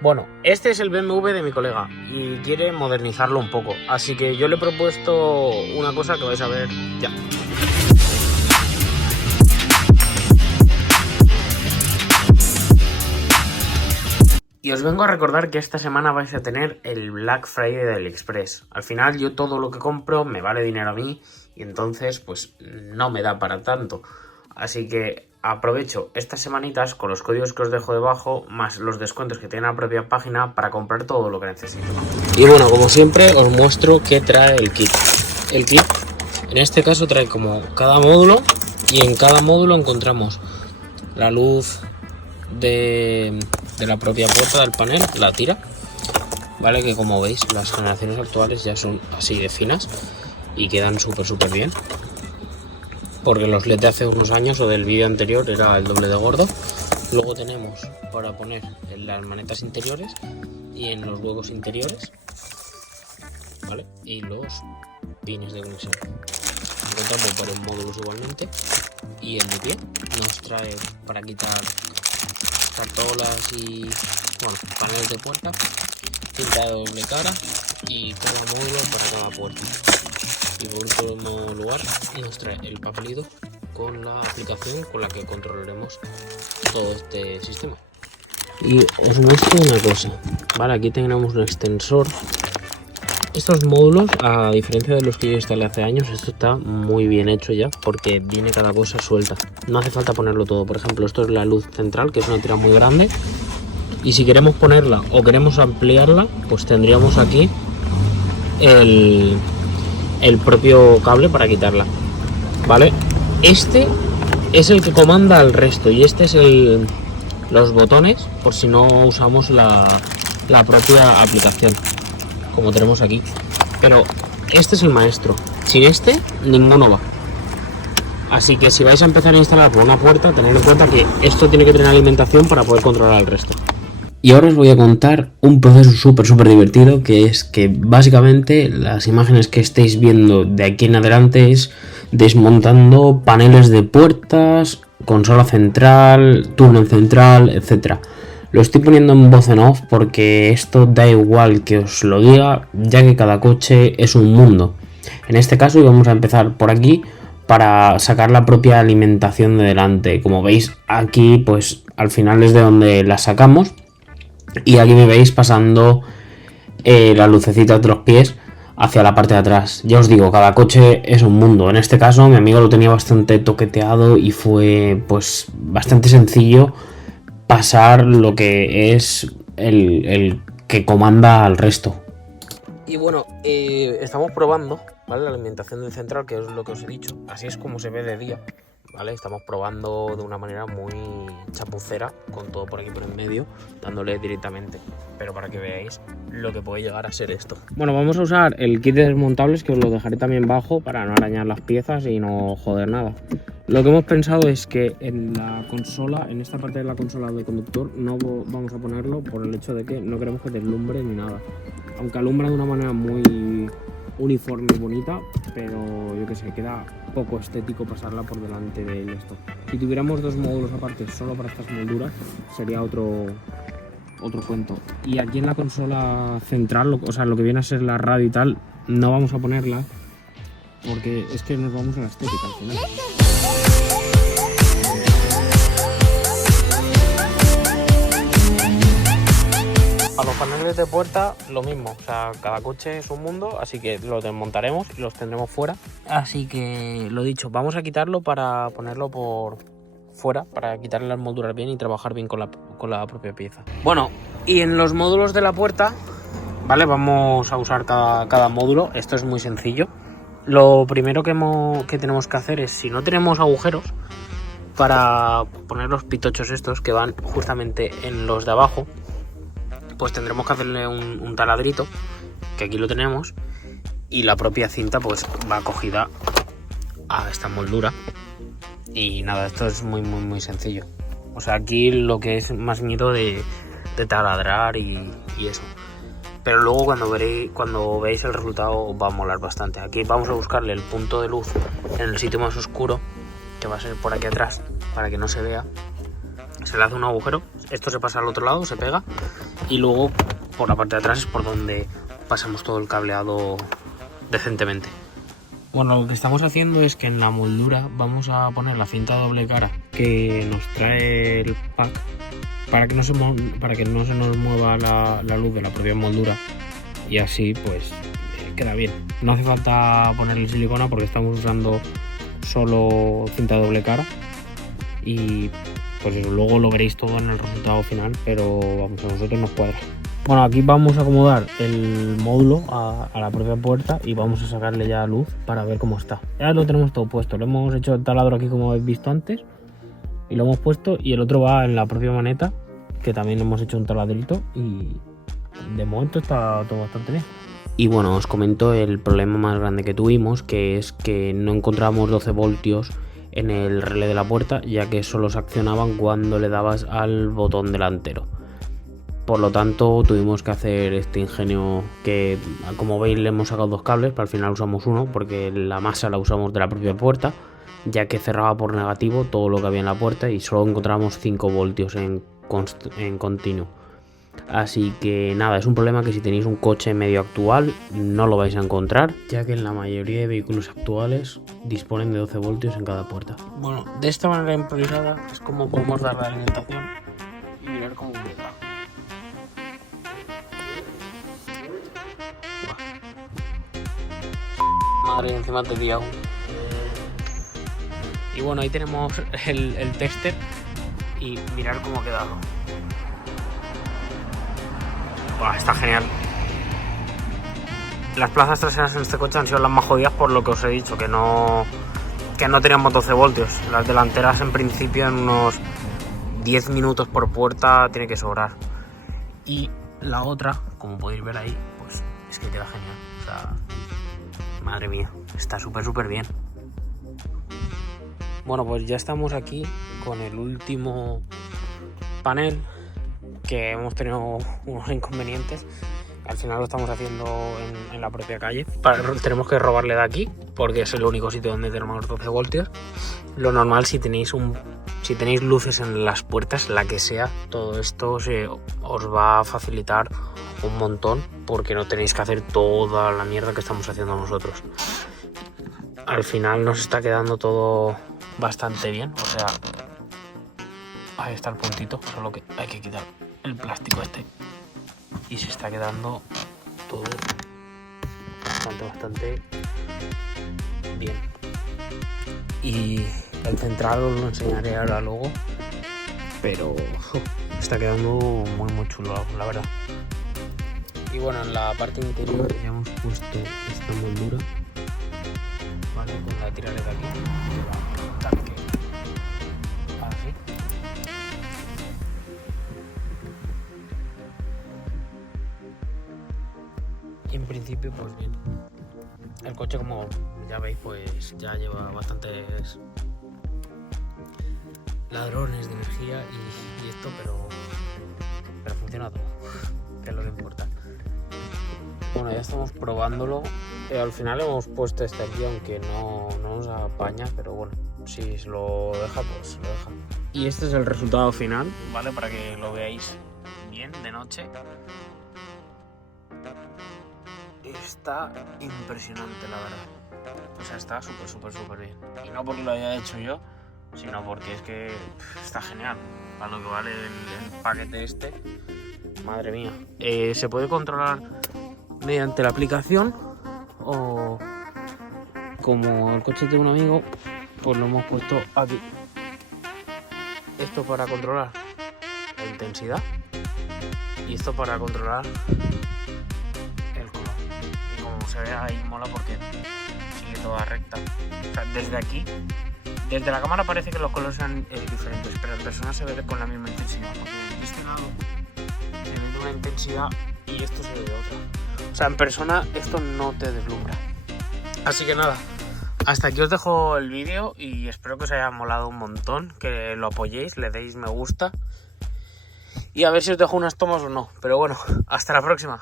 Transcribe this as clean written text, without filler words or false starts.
Bueno, este es el BMW de mi colega y quiere modernizarlo un poco, así que yo le he propuesto una cosa que vais a ver ya. Y os vengo a recordar que esta semana vais a tener el Black Friday de AliExpress. Al final yo todo lo que compro me vale dinero a mí y entonces pues no me da para tanto. Así que aprovecho estas semanitas con los códigos que os dejo debajo, más los descuentos que tiene la propia página para comprar todo lo que necesito. Y bueno, como siempre os muestro qué trae el kit. El kit en este caso trae como cada módulo y en cada módulo encontramos la luz de la propia puerta del panel, la tira, vale, que como veis las generaciones actuales ya son así de finas y quedan súper bien, porque los LED de hace unos años o del vídeo anterior era el doble de gordo. Luego tenemos para poner en las manetas interiores y en los huecos interiores, vale, y los pines de conexión. Encontramos por en módulos igualmente, y el de pie nos trae para quitar cartolas y bueno, paneles de puerta, cinta de doble cara y cada módulo para cada puerta. Y por último lugar nos trae el papelito con la aplicación con la que controlaremos todo este sistema. Y os muestro una cosa, vale, aquí tenemos un extensor. Estos módulos, a diferencia de los que yo instalé hace años, esto está muy bien hecho ya, porque viene cada cosa suelta. No hace falta ponerlo todo. Por ejemplo, esto es la luz central, que es una tira muy grande. Y si queremos ponerla o queremos ampliarla, pues tendríamos aquí el propio cable para quitarla. ¿Vale? Este es el que comanda el resto y este es los botones, por si no usamos la propia aplicación, como tenemos aquí. Pero este es el maestro, sin este ninguno va. Así que si vais a empezar a instalar por una puerta, tened en cuenta que esto tiene que tener alimentación para poder controlar el resto. Y ahora os voy a contar un proceso súper divertido, que es que básicamente las imágenes que estáis viendo de aquí en adelante es desmontando paneles de puertas, consola central, túnel central, etcétera. Lo estoy poniendo en voz en off porque esto da igual que os lo diga, ya que cada coche es un mundo. En este caso vamos a empezar por aquí para sacar la propia alimentación de delante. Como veis aquí, pues al final es de donde la sacamos. Y aquí me veis pasando las lucecitas de los pies hacia la parte de atrás. Ya os digo, cada coche es un mundo. En este caso mi amigo lo tenía bastante toqueteado y fue pues bastante sencillo pasar lo que es el que comanda al resto. Y bueno, estamos probando, ¿vale? La alimentación del central, que es lo que os he dicho. Así es como se ve de día, ¿vale? Estamos probando de una manera muy chapucera, con todo por aquí por en medio, dándole directamente. Pero para que veáis lo que puede llegar a ser esto. Bueno, vamos a usar el kit de desmontables, que os lo dejaré también bajo para no arañar las piezas y no joder nada. Lo que hemos pensado es que en la consola, en esta parte de la consola del conductor, no vamos a ponerlo por el hecho de que no queremos que deslumbre ni nada. Aunque alumbra de una manera muy uniforme y bonita, pero yo que sé, queda poco estético pasarla por delante de esto. Si tuviéramos dos módulos aparte solo para estas molduras, sería otro cuento. Y aquí en la consola central, o sea, lo que viene a ser la radio y tal, no vamos a ponerla porque es que nos vamos a la estética al final. A los paneles de puerta lo mismo, o sea, cada coche es un mundo, así que los desmontaremos y los tendremos fuera. Así que lo dicho, vamos a quitarlo para ponerlo por fuera, para quitarle las molduras bien y trabajar bien con la propia pieza. Bueno, y en los módulos de la puerta, vale, vamos a usar cada módulo. Esto es muy sencillo. Lo primero que tenemos que hacer es, si no tenemos agujeros, para poner los pitochos estos que van justamente en los de abajo, pues tendremos que hacerle un taladrito, que aquí lo tenemos, y la propia cinta pues va cogida a esta moldura. Y nada, esto es muy sencillo. O sea, aquí lo que es más miedo de taladrar y eso. Pero luego cuando veáis el resultado va a molar bastante. Aquí vamos a buscarle el punto de luz en el sitio más oscuro, que va a ser por aquí atrás, para que no se vea. Se le hace un agujero, esto se pasa al otro lado, se pega Y luego por la parte de atrás es por donde pasamos todo el cableado decentemente. Bueno, lo que estamos haciendo es que en la moldura vamos a poner la cinta doble cara que nos trae el pack para que no se nos mueva la luz de la propia moldura, y así pues queda bien. No hace falta ponerle silicona porque estamos usando solo cinta doble cara, y pues eso, luego lo veréis todo en el resultado final, pero vamos, a nosotros nos cuadra. Bueno, aquí vamos a acomodar el módulo a la propia puerta y vamos a sacarle ya luz para ver cómo está. Ya lo tenemos todo puesto, lo hemos hecho el taladro aquí como habéis visto antes y lo hemos puesto, y el otro va en la propia maneta, que también hemos hecho un taladrito, y de momento está todo bastante bien. Y bueno, os comento el problema más grande que tuvimos, que es que no encontramos 12 voltios en el relé de la puerta, ya que solo se accionaban cuando le dabas al botón delantero. Por lo tanto tuvimos que hacer este ingenio que, como veis, le hemos sacado 2 cables, pero al final usamos uno porque la masa la usamos de la propia puerta, ya que cerraba por negativo todo lo que había en la puerta y solo encontramos 5 voltios en continuo. Así que nada, es un problema que si tenéis un coche medio actual no lo vais a encontrar, ya que en la mayoría de vehículos actuales disponen de 12 voltios en cada puerta. Bueno, de esta manera improvisada es como podemos dar la alimentación y mirar cómo queda. Madre, encima te he liado. Y bueno, ahí tenemos el tester y mirar cómo ha quedado. Buah, está genial. Las plazas traseras en este coche han sido las más jodidas por lo que os he dicho, que no teníamos 12 voltios. Las delanteras en principio en unos 10 minutos por puerta tiene que sobrar. Y la otra, como podéis ver ahí, pues es que queda genial. O sea, madre mía, está súper bien. Bueno, pues ya estamos aquí con el último panel, que hemos tenido unos inconvenientes. Al final lo estamos haciendo en la propia calle. Tenemos que robarle de aquí porque es el único sitio donde tenemos 12 voltios. Lo normal, si tenéis luces en las puertas, la que sea, todo esto os va a facilitar un montón, porque no tenéis que hacer toda la mierda que estamos haciendo nosotros. Al final nos está quedando todo bastante bien, o sea, ahí está el puntito, solo que hay que quitar el plástico este y se está quedando todo bastante bien. Y el central os lo enseñaré ahora luego, pero está quedando muy chulo, la verdad. Y bueno, en la parte interior ya hemos puesto esta moldura, ¿vale? Con la tiraleta aquí, el tanque así. Y en principio pues bien. El coche, como ya veis, pues ya lleva bastantes ladrones de energía y esto, pero funciona todo, que es lo que importa. Bueno, ya estamos probándolo. Al final hemos puesto este aquí, aunque no nos apaña, pero bueno, si se lo deja, pues lo deja. Y este es el resultado final, ¿vale? Para que lo veáis bien de noche. Está impresionante, la verdad. O sea, está súper bien. Y no porque lo haya hecho yo, sino porque es que está genial. Para lo que vale el paquete este, madre mía. Se puede controlar mediante la aplicación, o como el coche de un amigo, pues lo hemos puesto aquí. Esto para controlar la intensidad y esto para controlar el color. Y como se ve ahí, mola porque sigue toda recta. O sea, desde aquí, desde la cámara parece que los colores sean diferentes, pero en persona se ve con la misma intensidad, porque de este lado se ve de una intensidad y esto se ve de otra. O sea, en persona esto no te deslumbra. Así que nada, hasta aquí os dejo el vídeo y espero que os haya molado un montón, que lo apoyéis, le deis me gusta y a ver si os dejo unas tomas o no. Pero bueno, hasta la próxima.